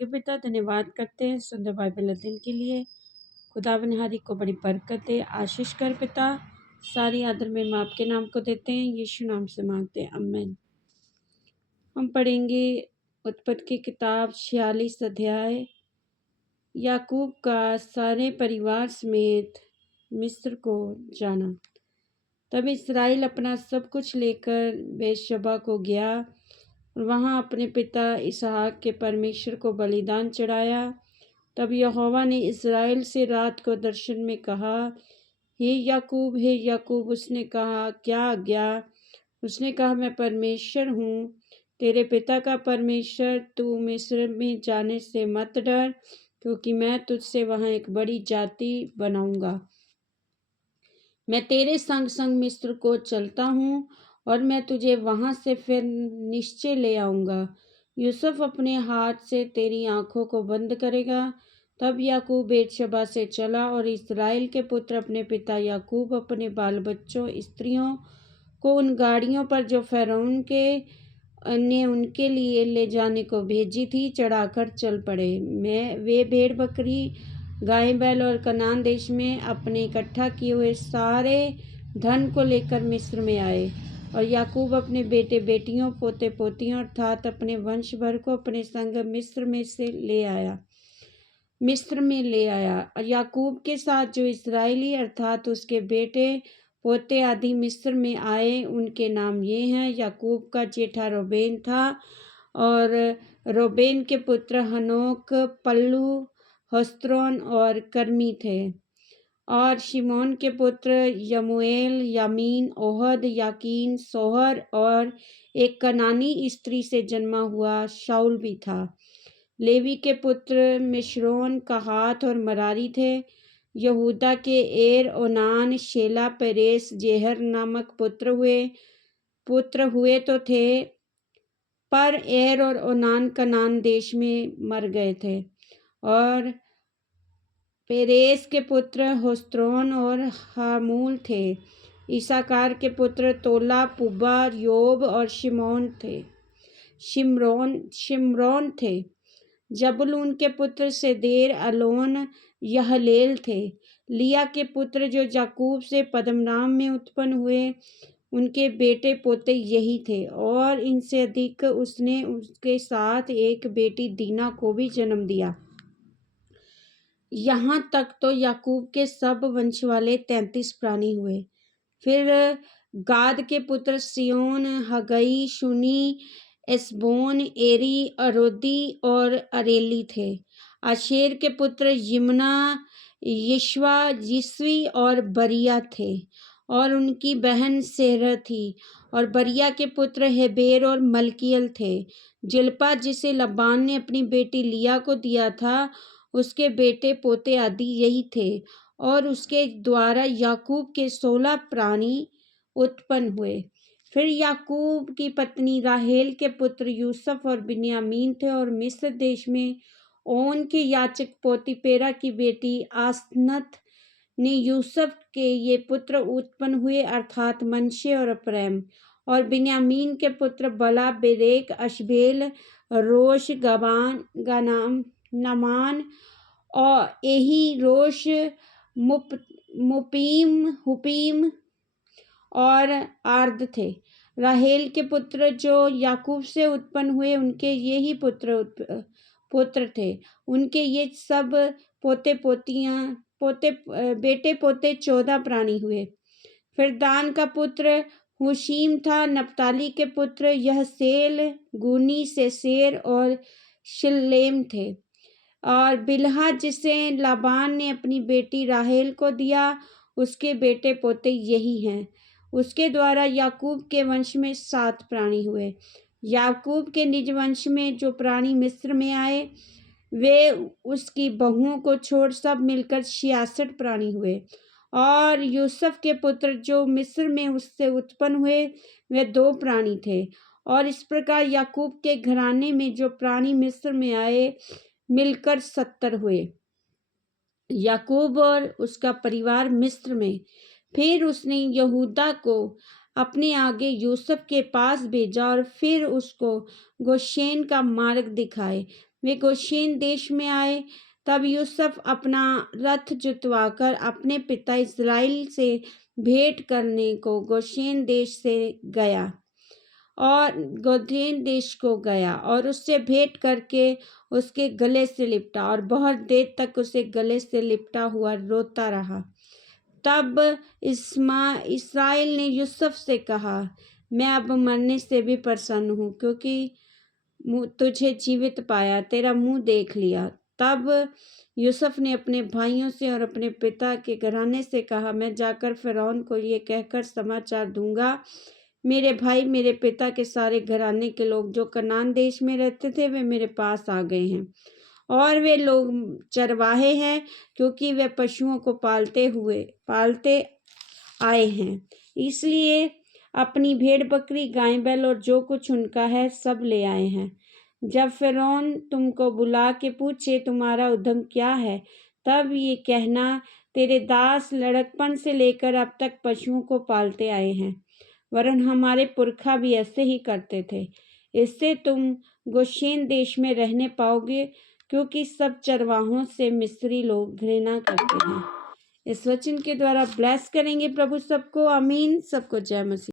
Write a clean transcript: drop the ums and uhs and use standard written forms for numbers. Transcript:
स्वर्गीय पिता धन्यवाद करते हैं सुंदर बाइबल अध्ययन के लिए। खुदावन हर एक को बड़ी बरकत दे, आशीष कर पिता। सारी आदर में हम आपके नाम को देते हैं, यीशु नाम से मांगते हैं, आमीन। हम पढ़ेंगे उत्पत्ति की किताब 46 अध्याय। याकूब का सारे परिवार समेत मिस्र को जाना। तब इस्राएल अपना सब कुछ लेकर बेशबा को गया और वहाँ अपने पिता इसहाक के परमेश्वर को बलिदान चढ़ाया। तब यहोवा ने इस्राएल से रात को दर्शन में कहा, हे याकूब, हे याकूब। उसने कहा, क्या आज्ञा? उसने कहा, मैं परमेश्वर हूँ, तेरे पिता का परमेश्वर। तू मिस्र में जाने से मत डर, क्योंकि मैं तुझसे वहाँ एक बड़ी जाति बनाऊंगा। मैं तेरे संग संग मिस्र को चलता हूँ और मैं तुझे वहाँ से फिर निश्चय ले आऊँगा। यूसुफ अपने हाथ से तेरी आँखों को बंद करेगा। तब याकूब बेर्शेबा से चला और इस्राएल के पुत्र अपने पिता याकूब अपने बाल बच्चों, स्त्रियों को उन गाड़ियों पर जो फ़िरौन के ने उनके लिए ले जाने को भेजी थी चढ़ाकर चल पड़े। वे भेड़ बकरी, गाय बैल और कनान देश में अपने इकट्ठा किए हुए सारे धन को लेकर मिस्र में आए। और याकूब अपने बेटे बेटियों, पोते पोतियों अर्थात अपने वंश भर को अपने संग मिस्र में ले आया। याकूब के साथ जो इस्राएली अर्थात उसके बेटे पोते आदि मिस्र में आए, उनके नाम ये हैं। याकूब का जेठा रोबेन था और रोबेन के पुत्र हनोक, पल्लू, हस्त्रोन और कर्मी थे। और शिमोन के पुत्र यमूएल, यामीन, ओहद, याकीन, सोहर और एक कनानी स्त्री से जन्मा हुआ शाऊल भी था। लेवी के पुत्र मिश्रोन, कहात और मरारी थे। यहूदा के एर, ओनान, शेला, पेरेस, जेहर नामक पुत्र हुए तो थे, पर एर और ओनान कनान देश में मर गए थे। और पेरेस के पुत्र होस्त्रोन और हामूल थे। इसाकार के पुत्र तोला, पुब्बा, योब और शिमरोन थे। जबूलून के पुत्र सेदेर, अलोन, यहलेल थे। लिया के पुत्र जो याकूब से पद्दनराम में उत्पन्न हुए, उनके बेटे पोते यही थे। और इनसे अधिक उसने उसके साथ एक बेटी दीना को भी जन्म दिया। यहाँ तक तो याकूब के सब वंश वाले 33 प्राणी हुए। फिर गाद के पुत्र सियोन, हगई, शुनी, एसबोन, एरी, अरोदी और अरेली थे। आशेर के पुत्र यिम्ना, यिश्वी और बरिया थे और उनकी बहन सेरह थी। और बरिया के पुत्र हेबेर और मलकियल थे। जिल्पा जिसे लबान ने अपनी बेटी लिया को दिया था, उसके बेटे पोते आदि यही थे। और उसके द्वारा याकूब के 16 प्राणी उत्पन्न हुए। फिर याकूब की पत्नी राहेल के पुत्र यूसुफ और बिन्यामीन थे। और मिस्र देश में ओन के याचक पोतीपेरा की बेटी आसनत ने यूसुफ के ये पुत्र उत्पन्न हुए, अर्थात मनशे और अप्रैम। और बिन्यामीन के पुत्र बला, बेरेक, अशबेल, रोश, गानाम, नमान और एही, रोश, हुपीम और आर्द थे। राहेल के पुत्र जो याकूब से उत्पन्न हुए, उनके ये ही पुत्र थे। उनके ये सब बेटे पोते 14 प्राणी हुए। फिर दान का पुत्र हुशीम था। नप्ताली के पुत्र यहसेल, गुनी, सेसेर और शिल्लेम थे। और बिल्हा जिसे लाबान ने अपनी बेटी राहेल को दिया, उसके बेटे पोते यही हैं। उसके द्वारा याकूब के वंश में 7 प्राणी हुए। याकूब के निज वंश में जो प्राणी मिस्र में आए, वे उसकी बहुओं को छोड़ सब मिलकर 66 प्राणी हुए। और यूसुफ के पुत्र जो मिस्र में उससे उत्पन्न हुए, वे 2 प्राणी थे। और इस प्रकार याकूब के घराने में जो प्राणी मिस्र में आए, मिलकर 70 हुए। याकूब और उसका परिवार मिस्र में। फिर उसने यहूदा को अपने आगे यूसुफ के पास भेजा और फिर उसको गोशेन का मार्ग दिखाए। वे गोशेन देश में आए। तब यूसुफ अपना रथ जुतवाकर अपने पिता इस्राएल से भेंट करने को गोशेन देश से गया और गोशेन देश को गया और उससे भेंट करके उसके गले से लिपटा और बहुत देर तक उसे गले से लिपटा हुआ रोता रहा। तब इस्राएल ने यूसुफ से कहा, मैं अब मरने से भी प्रसन्न हूँ, क्योंकि तुझे जीवित पाया, तेरा मुंह देख लिया। तब यूसुफ ने अपने भाइयों से और अपने पिता के घराने से कहा, मैं जाकर फ़िरौन को ये कहकर समाचार दूंगा, मेरे भाई, मेरे पिता के सारे घराने के लोग जो कनान देश में रहते थे, वे मेरे पास आ गए हैं और वे लोग चरवाहे हैं, क्योंकि वे पशुओं को पालते आए हैं। इसलिए अपनी भेड़ बकरी, गाय बैल और जो कुछ उनका है सब ले आए हैं। जब फ़िरौन तुमको बुला के पूछे, तुम्हारा उद्यम क्या है, तब ये कहना, तेरे दास लड़कपन से लेकर अब तक पशुओं को पालते आए हैं, वरन हमारे पुरखा भी ऐसे ही करते थे। इससे तुम गोशेन देश में रहने पाओगे, क्योंकि सब चरवाहों से मिस्री लोग घृणा करते हैं। इस वचन के द्वारा ब्लेस करेंगे प्रभु सबको। आमीन। सबको जय मसीह।